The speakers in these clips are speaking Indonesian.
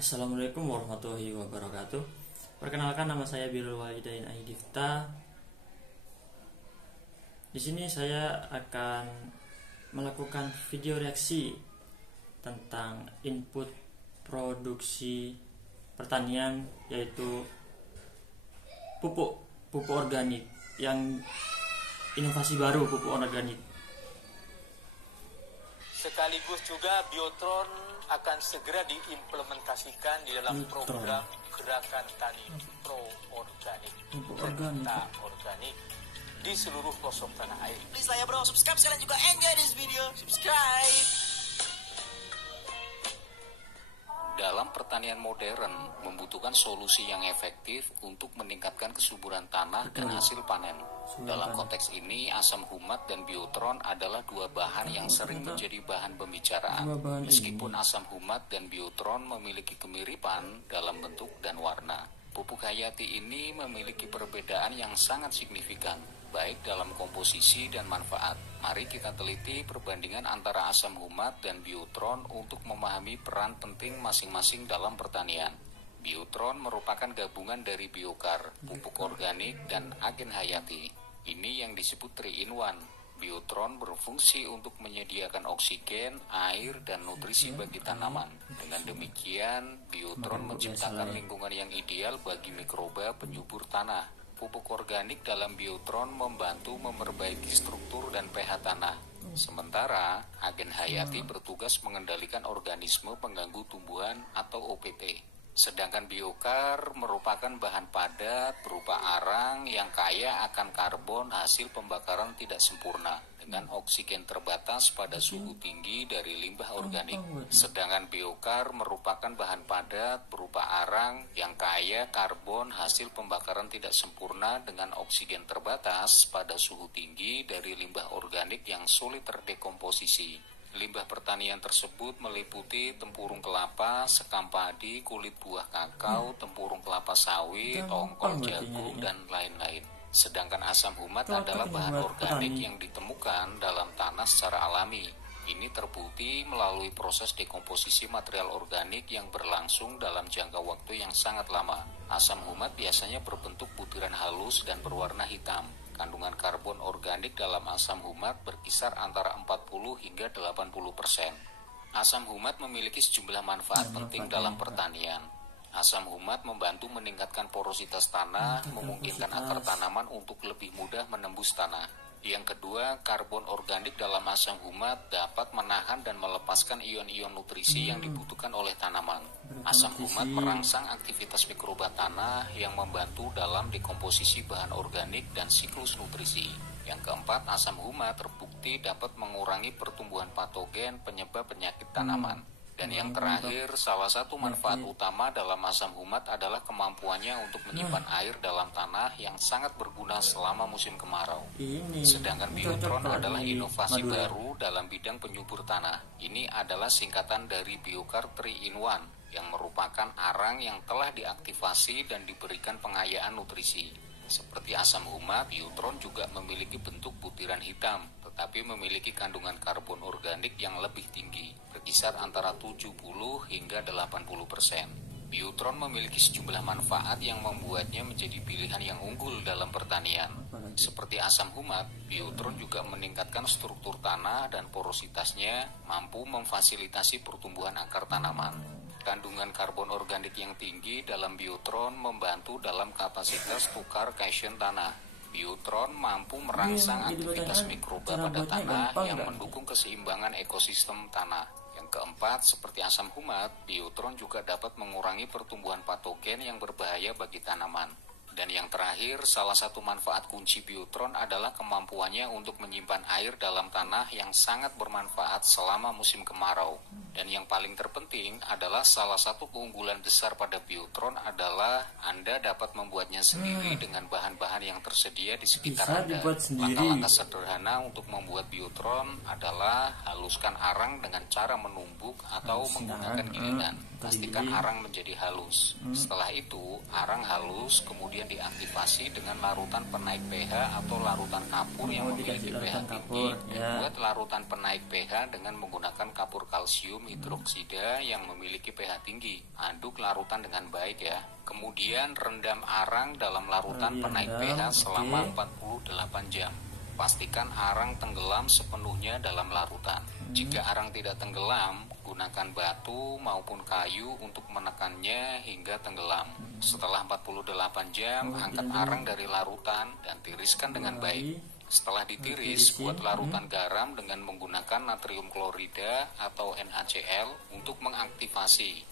Assalamualaikum warahmatullahi wabarakatuh. Perkenalkan, nama saya Birrul Walidain Aidifta. Di sini saya akan melakukan video reaksi tentang input produksi pertanian, yaitu pupuk organik yang inovasi baru, pupuk organik. Sekaligus juga Biotron akan segera diimplementasikan di dalam program Gerakan Tani Pro Organik dan Organik di seluruh pelosok tanah air. Please lah ya bro, subscribe sekalian juga enjoy this video. Subscribe. Dalam pertanian modern membutuhkan solusi yang efektif untuk meningkatkan kesuburan tanah dan hasil panen. Dalam konteks ini, asam humat dan biotron adalah dua bahan yang sering menjadi bahan pembicaraan. Meskipun asam humat dan biotron memiliki kemiripan dalam bentuk dan warna, pupuk hayati ini memiliki perbedaan yang sangat signifikan, baik dalam komposisi dan manfaat. Mari kita teliti perbandingan antara asam humat dan biotron untuk memahami peran penting masing-masing dalam pertanian. Biotron merupakan gabungan dari biokar, pupuk organik, dan agen hayati. Ini yang disebut 3-in-1. Biotron berfungsi untuk menyediakan oksigen, air, dan nutrisi bagi tanaman. Dengan demikian, biotron menciptakan lingkungan yang ideal bagi mikroba penyubur tanah. Pupuk organik dalam biotron membantu memperbaiki struktur dan pH tanah. Sementara, agen hayati bertugas mengendalikan organisme pengganggu tumbuhan atau OPT. Sedangkan biokar merupakan bahan padat berupa arang yang kaya akan karbon hasil pembakaran tidak sempurna dengan oksigen terbatas pada suhu tinggi dari limbah organik. Sedangkan biokar merupakan bahan padat berupa arang yang kaya karbon hasil pembakaran tidak sempurna dengan oksigen terbatas pada suhu tinggi dari limbah organik yang sulit terdekomposisi. Limbah pertanian tersebut meliputi tempurung kelapa, sekam padi, kulit buah kakao, tempurung kelapa sawit, tongkol jagung, dan lain-lain. Sedangkan asam humat adalah bahan organik yang ditemukan dalam tanah secara alami. Ini terbukti melalui proses dekomposisi material organik yang berlangsung dalam jangka waktu yang sangat lama. Asam humat biasanya berbentuk butiran halus dan berwarna hitam. Kandungan karbon organik dalam asam humat berkisar antara 40 hingga 80%. Asam humat memiliki sejumlah manfaat penting dalam pertanian. Asam humat membantu meningkatkan porositas tanah, memungkinkan akar tanaman untuk lebih mudah menembus tanah. Yang kedua, karbon organik dalam asam humat dapat menahan dan melepaskan ion-ion nutrisi yang dibutuhkan oleh tanaman. Asam humat merangsang aktivitas mikroba tanah yang membantu dalam dekomposisi bahan organik dan siklus nutrisi. Yang keempat, asam humat terbukti dapat mengurangi pertumbuhan patogen penyebab penyakit tanaman. Dan yang terakhir, salah satu manfaat utama dalam asam humat adalah kemampuannya untuk menyimpan air dalam tanah yang sangat berguna selama musim kemarau. Sedangkan biotron adalah inovasi baru dalam bidang penyubur tanah. Ini adalah singkatan dari biokar 3-in-1 yang merupakan arang yang telah diaktifasi dan diberikan pengayaan nutrisi. Seperti asam humat, biotron juga memiliki bentuk butiran hitam, tetapi memiliki kandungan karbon organik yang lebih tinggi, berkisar antara 70 hingga 80%. Biotron memiliki sejumlah manfaat yang membuatnya menjadi pilihan yang unggul dalam pertanian. Seperti asam humat, biotron juga meningkatkan struktur tanah dan porositasnya, mampu memfasilitasi pertumbuhan akar tanaman. Kandungan karbon organik yang tinggi dalam biotron membantu dalam kapasitas tukar cation tanah. Biotron mampu merangsang aktivitas mikroba pada tanah yang mendukung keseimbangan ekosistem tanah. Yang keempat, seperti asam humat, biotron juga dapat mengurangi pertumbuhan patogen yang berbahaya bagi tanaman. Dan yang terakhir, salah satu manfaat kunci biotron adalah kemampuannya untuk menyimpan air dalam tanah yang sangat bermanfaat selama musim kemarau. Dan yang paling terpenting adalah salah satu keunggulan besar pada biotron adalah Anda dapat membuatnya sendiri dengan bahan-bahan yang tersedia di sekitar Anda. Langkah-langkah sederhana untuk membuat biotron adalah haluskan arang dengan cara menumbuk atau menggunakan gilingan. Pastikan arang menjadi halus. Setelah itu, arang halus kemudian diaktifasi dengan larutan penaik pH atau larutan kapur yang memiliki pH tinggi. Buat larutan penaik pH dengan menggunakan kapur kalsium kalium hidroksida yang memiliki pH tinggi. Aduk larutan dengan baik ya. Kemudian rendam arang dalam larutan penaik pH selama 48 jam. Pastikan arang tenggelam sepenuhnya dalam larutan. Jika arang tidak tenggelam, gunakan batu maupun kayu untuk menekannya hingga tenggelam. Setelah 48 jam, angkat arang dari larutan dan tiriskan dengan baik. Setelah ditiris, buat larutan garam dengan menggunakan natrium klorida atau NaCl untuk mengaktifasi.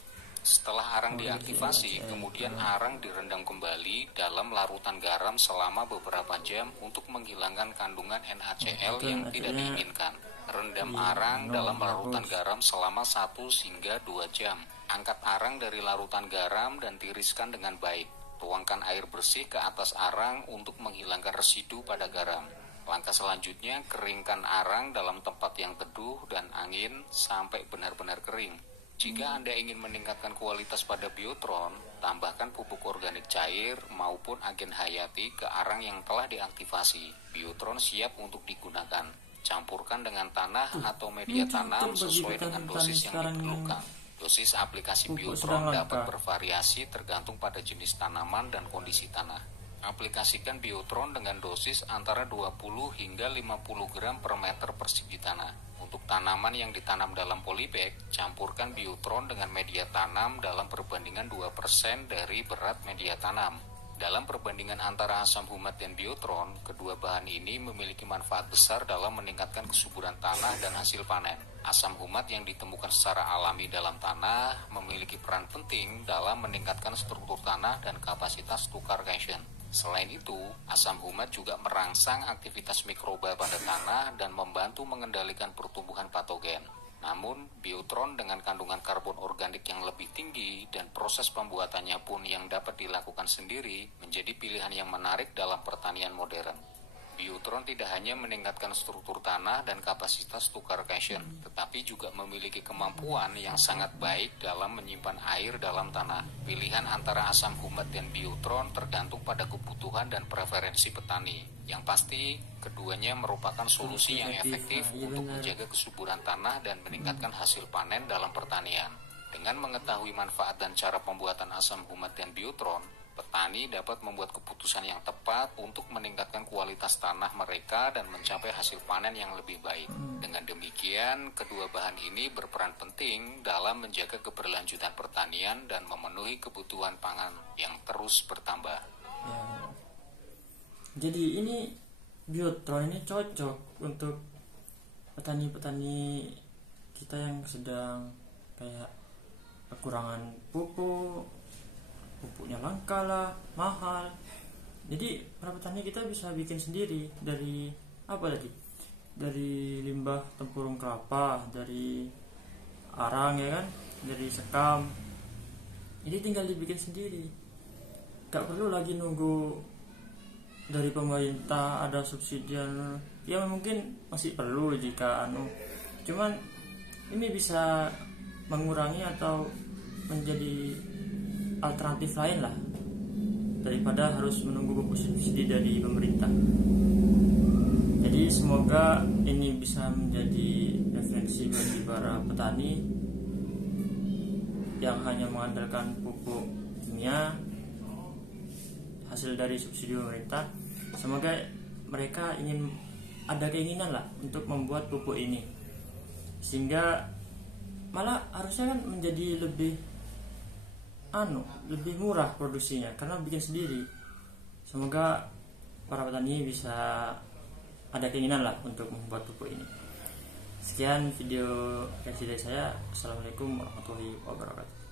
Setelah arang diaktifasi, kemudian arang direndam kembali dalam larutan garam selama beberapa jam untuk menghilangkan kandungan NaCl yang tidak diinginkan. Rendam arang dalam larutan garam selama 1 hingga 2 jam. Angkat arang dari larutan garam dan tiriskan dengan baik. Tuangkan air bersih ke atas arang untuk menghilangkan residu pada garam. Langkah selanjutnya, keringkan arang dalam tempat yang teduh dan angin sampai benar-benar kering. Jika Anda ingin meningkatkan kualitas pada biotron, tambahkan pupuk organik cair maupun agen hayati ke arang yang telah diaktifasi. Biotron siap untuk digunakan. Campurkan dengan tanah atau media tanam sesuai dengan dosis yang diperlukan. Dosis aplikasi biotron dapat bervariasi tergantung pada jenis tanaman dan kondisi tanah. Aplikasikan biotron dengan dosis antara 20 hingga 50 gram per meter persegi tanah. Untuk tanaman yang ditanam dalam polybag, campurkan biotron dengan media tanam dalam perbandingan 2% dari berat media tanam. Dalam perbandingan antara asam humat dan biotron, kedua bahan ini memiliki manfaat besar dalam meningkatkan kesuburan tanah dan hasil panen. Asam humat yang ditemukan secara alami dalam tanah memiliki peran penting dalam meningkatkan struktur tanah dan kapasitas tukar cation. Selain itu, asam humat juga merangsang aktivitas mikroba pada tanah dan membantu mengendalikan pertumbuhan patogen. Namun, biotron dengan kandungan karbon organik yang lebih tinggi dan proses pembuatannya pun yang dapat dilakukan sendiri menjadi pilihan yang menarik dalam pertanian modern. Biotron tidak hanya meningkatkan struktur tanah dan kapasitas tukar cation, tetapi juga memiliki kemampuan yang sangat baik dalam menyimpan air dalam tanah. Pilihan antara asam humat dan biotron tergantung pada kebutuhan dan preferensi petani. Yang pasti, keduanya merupakan solusi yang efektif untuk menjaga kesuburan tanah dan meningkatkan hasil panen dalam pertanian. Dengan mengetahui manfaat dan cara pembuatan asam humat dan biotron, petani dapat membuat keputusan yang tepat untuk meningkatkan kualitas tanah mereka dan mencapai hasil panen yang lebih baik. Dengan demikian, kedua bahan ini berperan penting dalam menjaga keberlanjutan pertanian dan memenuhi kebutuhan pangan yang terus bertambah. Ya. Jadi ini biotron ini cocok untuk petani-petani kita yang sedang kayak kekurangan pupuknya langka lah, mahal. Jadi para petani kita bisa bikin sendiri dari apa tadi? Dari limbah tempurung kelapa, dari arang ya kan, dari sekam. Jadi tinggal dibikin sendiri. Gak perlu lagi nunggu dari pemerintah ada subsidi. Ya mungkin masih perlu jika cuman ini bisa mengurangi atau menjadi alternatif lain lah daripada harus menunggu pupuk subsidi dari pemerintah. Jadi semoga ini bisa menjadi referensi bagi para petani yang hanya mengandalkan pupuk kimia hasil dari subsidi pemerintah. Semoga mereka ingin ada keinginan lah untuk membuat pupuk ini, sehingga malah harusnya kan menjadi lebih murah produksinya karena bikin sendiri. Semoga para petani bisa ada keinginan lah untuk membuat pupuk ini. Sekian video reaksi dari saya. Assalamualaikum warahmatullahi wabarakatuh.